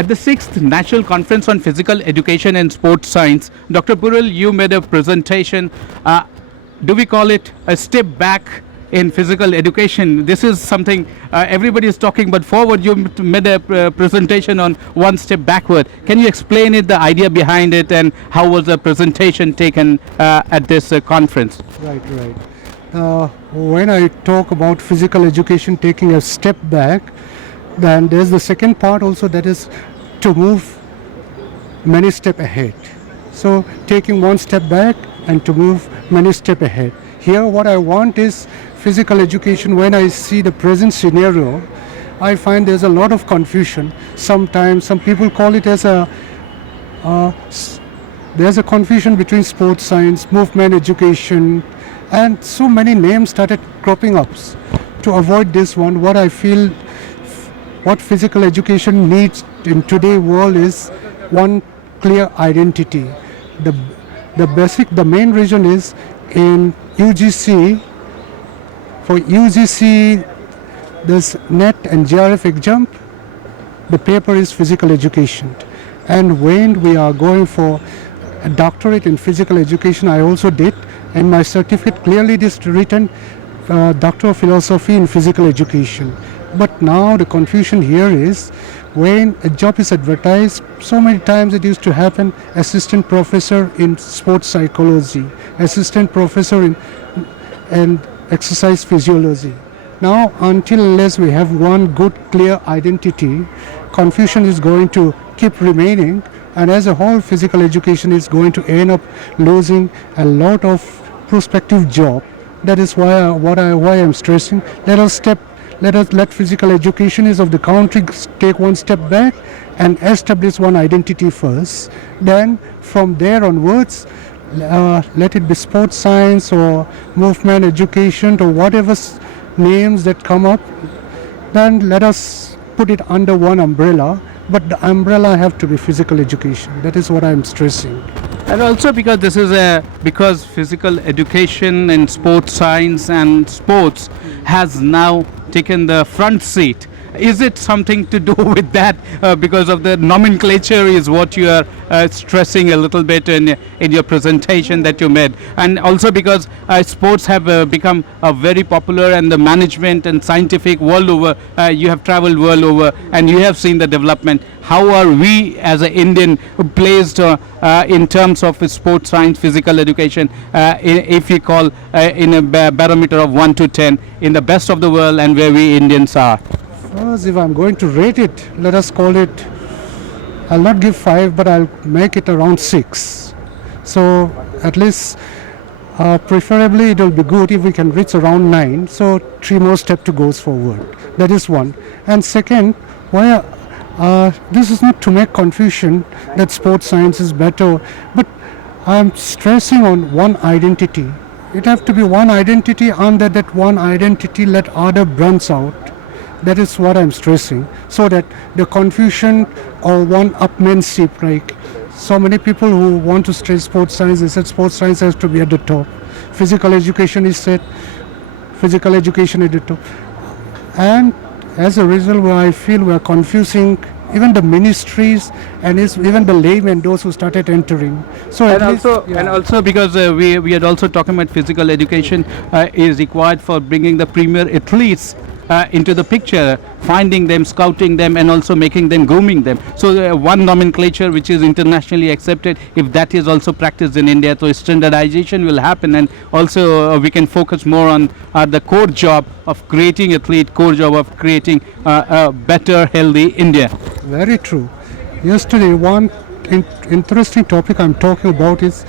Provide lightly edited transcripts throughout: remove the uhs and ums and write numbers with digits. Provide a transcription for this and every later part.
At the 6th National Conference on Physical Education and Sports Science, Dr. Burril, you made a presentation. Do we call it a step back in physical education? This is something everybody is talking, but forward you made a presentation on one step backward. Can you explain it, the idea behind it, and how was the presentation taken at this conference? Right. When I talk about physical education taking a step back, then there's the second part also, that is to move many steps ahead. So taking one step back and to move many steps ahead. Here what I want is physical education. When I see the present scenario, I find there's a lot of confusion. Sometimes some people call it as there's a confusion between sports science, movement education, and so many names started cropping up. To avoid this one, what I feel, what physical education needs in today's world is one clear identity. The main reason is in UGC, for UGC there's NET and JRF exam, the paper is physical education. And when we are going for a doctorate in physical education, I also did, and my certificate clearly is written Doctor of Philosophy in Physical Education. But now the confusion here is when a job is advertised, so many times it used to happen assistant professor in sports psychology, assistant professor in exercise physiology. Now unless we have one good clear identity, confusion is going to keep remaining, and as a whole physical education is going to end up losing a lot of prospective job. That is why I'm stressing, let physical education is of the country take one step back and establish one identity first. Then from there onwards, let it be sports science or movement education or whatever names that come up, then let us put it under one umbrella. But the umbrella have to be physical education. That is what I'm stressing. And also because this is because physical education and sports science and sports has now taken the front seat. Is it something to do with that because of the nomenclature is what you are stressing a little bit in your presentation that you made, and also because sports have become very popular, and the management and scientific world over, you have traveled world over and you have seen the development. How are we as an Indian placed in terms of sports science, physical education, if you call in a barometer of 1 to 10 in the best of the world, and where we Indians are? First, if I'm going to rate it, let us call it, I'll not give 5, but I'll make it around 6. So at least preferably it will be good if we can reach around 9. So 3 more steps to go forward. That is one. And second, why this is not to make confusion that sports science is better, but I'm stressing on one identity. It have to be one identity, under that one identity let other branch out. That is what I'm stressing, so that the confusion or one upmanship, like so many people who want to stress sports science, they said sports science has to be at the top. Physical education is said, physical education at the top. And as a result, I feel we're confusing even the ministries and even the laymen, those who started entering. So and also because we had also talking about physical education is required for bringing the premier athletes into the picture, finding them, scouting them, and also making them, grooming them. So one nomenclature which is internationally accepted, if that is also practiced in India, so standardization will happen, and also we can focus more on the core job of creating athlete, core job of creating a better, healthy India. Very true. Yesterday, one interesting topic I'm talking about is,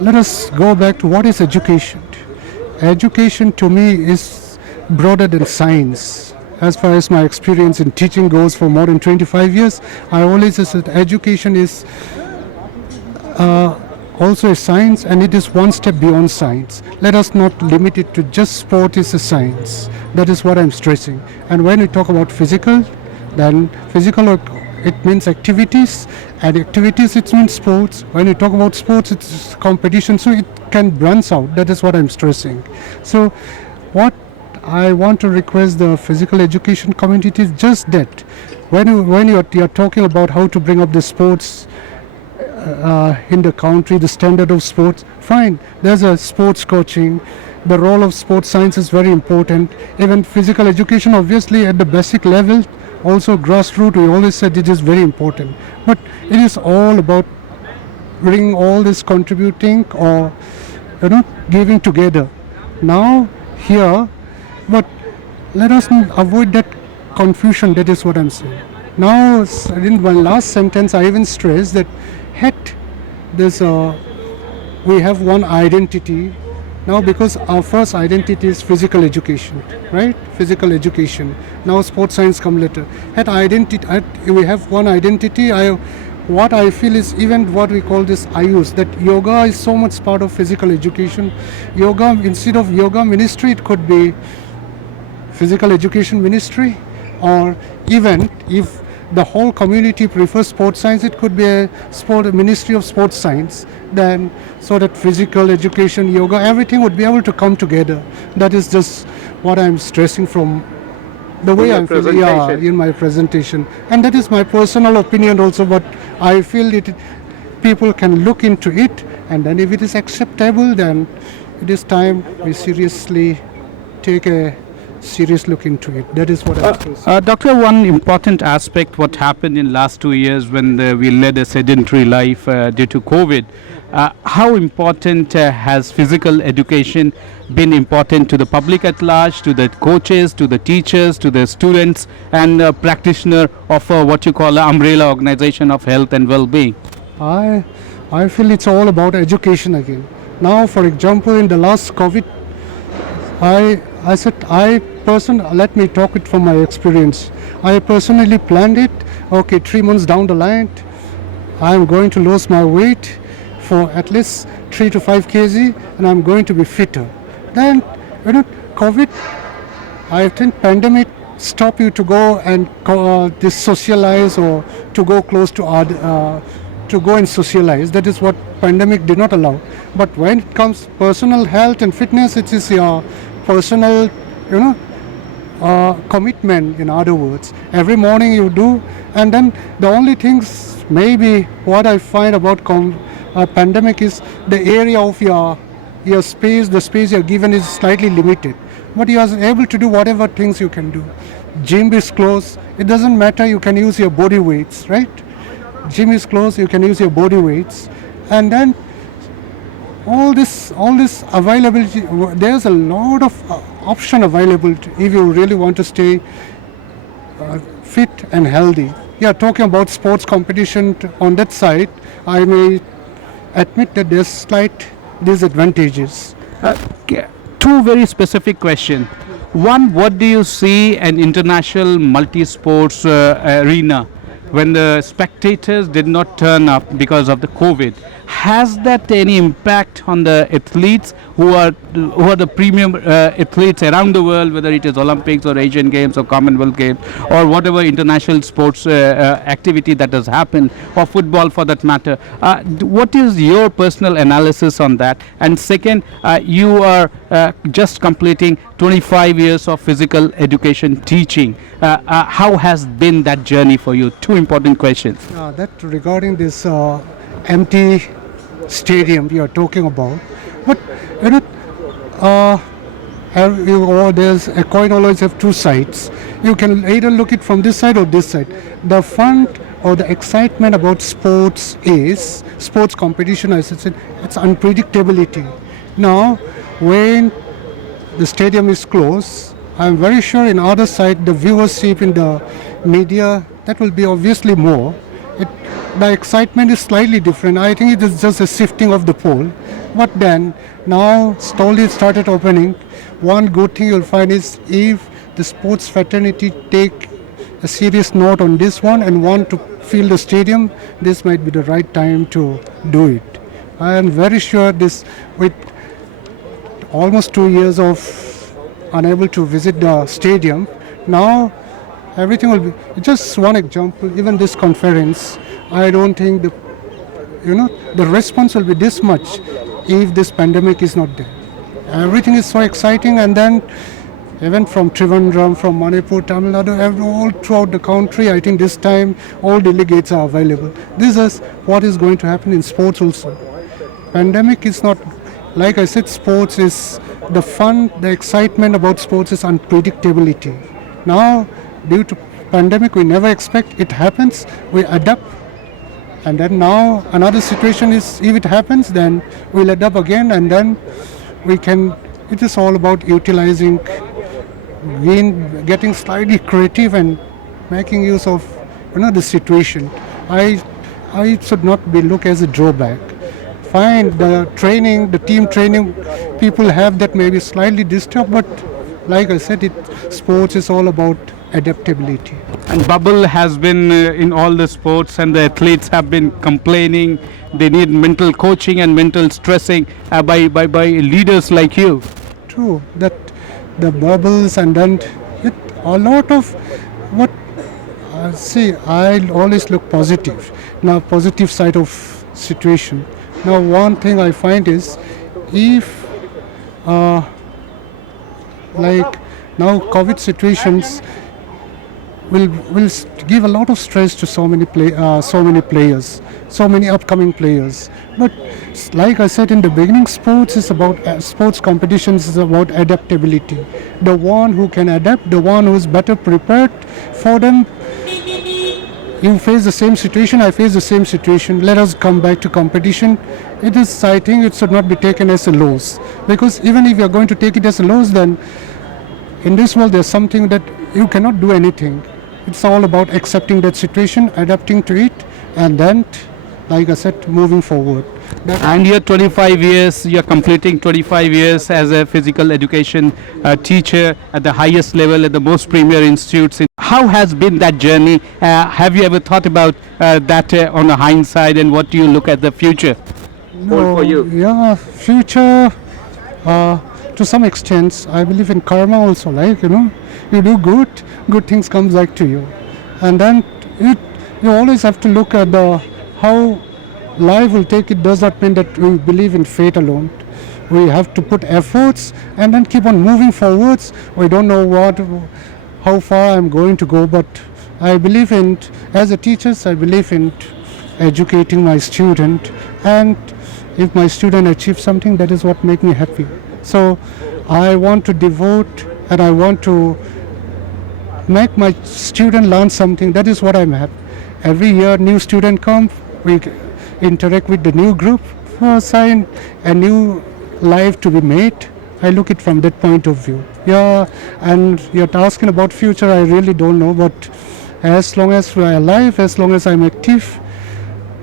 let us go back to what is education. Education to me is broader than science. As far as my experience in teaching goes for more than 25 years, I always said education is also a science, and it is one step beyond science. Let us not limit it to just sport is a science. That is what I'm stressing. And when we talk about physical, then physical, it means activities, and activities it means sports. When you talk about sports, it's competition, so it can branch out. That is what I'm stressing. So what I want to request the physical education community is just that When you're talking about how to bring up the sports in the country, the standard of sports, fine, there's a sports coaching. The role of sports science is very important. Even physical education, obviously, at the basic level, also grassroots, we always said it is very important. But it is all about bringing all this contributing or giving together. Now here, but let us not avoid that confusion. That is what I'm saying. Now, in my last sentence, I even stressed that had this we have one identity now, because our first identity is physical education, right? Physical education. Now sports science come later. We have one identity. What I feel is even what we call this IUs, that yoga is so much part of physical education. Yoga, instead of yoga ministry, it could be physical education ministry, or even if the whole community prefers sports science, it could be a ministry of sports science. Then, so that physical education, yoga, everything would be able to come together. That is just what I'm stressing from the way I'm feeling, in my presentation. And that is my personal opinion also, but I feel people can look into it, and then if it is acceptable, then it is time we seriously take a serious look into it. That is what I feel. Doctor, one important aspect what happened in last 2 years when we led a sedentary life due to COVID. How important has physical education been important to the public at large, to the coaches, to the teachers, to the students, and practitioner of what you call an umbrella organization of health and well-being? I feel it's all about education again. Now, for example, in the last COVID, let me talk it from my experience. I personally planned it. Okay, 3 months down the line, I am going to lose my weight for at least 3 to 5 kg, and I'm going to be fitter. Then, COVID, I think pandemic stop you to go and this socialize, or to go close to to go and socialize. That is what pandemic did not allow. But when it comes personal health and fitness, it is your personal, commitment. In other words, every morning you do, and then the only things maybe what I find about pandemic is the area of your space. The space you're given is slightly limited, but you are able to do whatever things you can do. Gym is closed. It doesn't matter. You can use your body weights, right? Gym is closed. You can use your body weights, and then all this availability. There's a lot of option available if you really want to stay fit and healthy. Yeah, talking about sports competition on that side, I may admit that there's slight disadvantages. Two very specific questions. One, what do you see an international multi-sports arena when the spectators did not turn up because of the COVID? Has that any impact on the athletes who are the premium athletes around the world, whether it is Olympics or Asian Games or Commonwealth Games or whatever international sports activity that has happened, or football for that matter? What is your personal analysis on that? And second, you are just completing 25 years of physical education teaching. How has been that journey for you? Two important questions. That regarding this empty stadium you are talking about, but there's a coin always have two sides. You can either look it from this side or this side. The fun or the excitement about sports competition, as I said, it's unpredictability. Now, when the stadium is closed, I'm very sure in other side the viewership in the media, that will be obviously more. The excitement is slightly different. I think it is just a shifting of the pole. But then now slowly it started opening. One good thing you'll find is if the sports fraternity take a serious note on this one and want to fill the stadium, this might be the right time to do it. I am very sure this, with almost 2 years of unable to visit the stadium, now everything will be, just one example, even this conference, I don't think the response will be this much if this pandemic is not there. Everything is so exciting, and then even from Trivandrum, from Manipur, Tamil Nadu, all throughout the country. I think this time all delegates are available. This is what is going to happen in sports also. Pandemic is not, like I said, sports is the fun, the excitement about sports is unpredictability. Now, due to pandemic, we never expect it happens, we adapt. And then now another situation is, if it happens, then we'll adapt again, and then we can, it is all about utilizing, getting slightly creative and making use of the situation. I should not be look as a drawback. Fine, the training, the team training, people have that maybe slightly disturbed, but like I said, sports is all about adaptability. And bubble has been in all the sports, and the athletes have been complaining they need mental coaching and mental stressing by leaders like you. True, that the bubbles and then a lot of what see, I always look positive. Now, positive side of situation. Now, one thing I find is, if like now COVID situations will give a lot of stress to so many players, so many upcoming players. But like I said in the beginning, sports is about sports competitions is about adaptability. The one who can adapt, the one who is better prepared for them. You face the same situation, I face the same situation. Let us come back to competition. It is, I think, it should not be taken as a loss, because even if you are going to take it as a loss, then in this world there's something that you cannot do anything. It's all about accepting that situation, adapting to it, and then, like I said, moving forward. And you're 25 years, you're completing 25 years as a physical education teacher at the highest level at the most premier institutes. How has been that journey? Have you ever thought about that on the hindsight, and what do you look at the future for you? Yeah, future, to some extent, I believe in karma also, like, you do good things comes back to you. And then you always have to look at how life will take it. Does not mean that we believe in fate alone. We have to put efforts and then keep on moving forwards. We don't know how far I'm going to go, but I believe in, as a teacher, I believe in educating my student, and if my student achieves something, that is what makes me happy. So I want to devote, and I want to make my student learn something. That is what I'm happy. Every year new student come, we interact with the new group, assign a new life to be made. I look it from that point of view. Yeah, and you're asking about future, I really don't know, but as long as we're alive, as long as I'm active,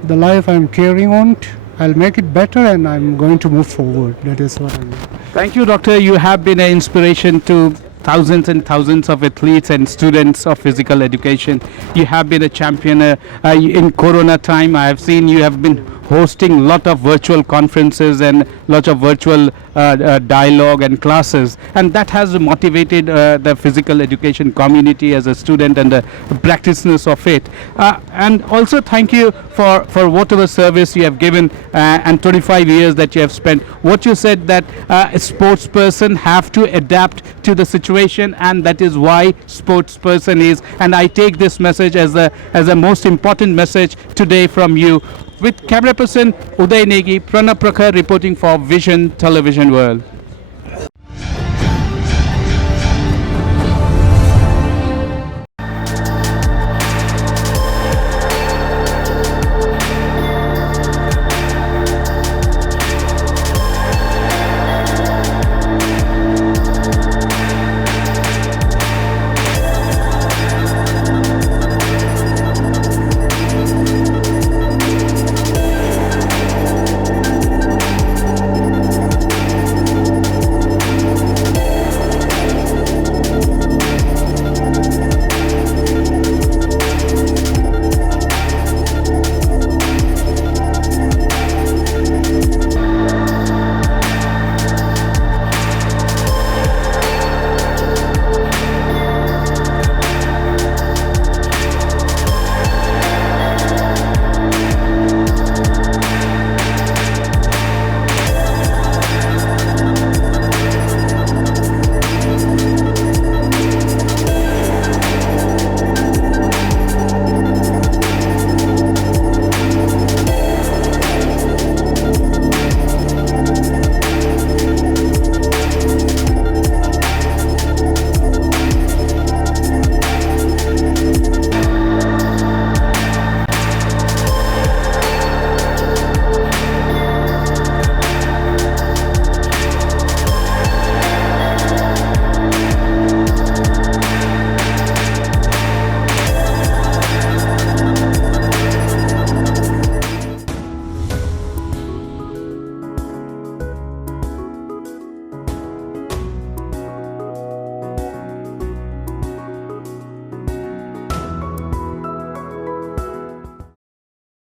the life I'm carrying on, I'll make it better, and I'm going to move forward. That is what I mean. Thank you, Doctor. You have been an inspiration to thousands and thousands of athletes and students of physical education. You have been a champion in Corona time. I have seen you have been hosting a lot of virtual conferences and lot of virtual dialogue and classes, and that has motivated the physical education community as a student and the practitioners of it. And also thank you for whatever service you have given, and 25 years that you have spent. What you said, that a sports person have to adapt to the situation, and that is why sports person is, and I take this message as a most important message today from you. With camera person Uday Negi, Pranab Prakhar reporting for Vision Television World.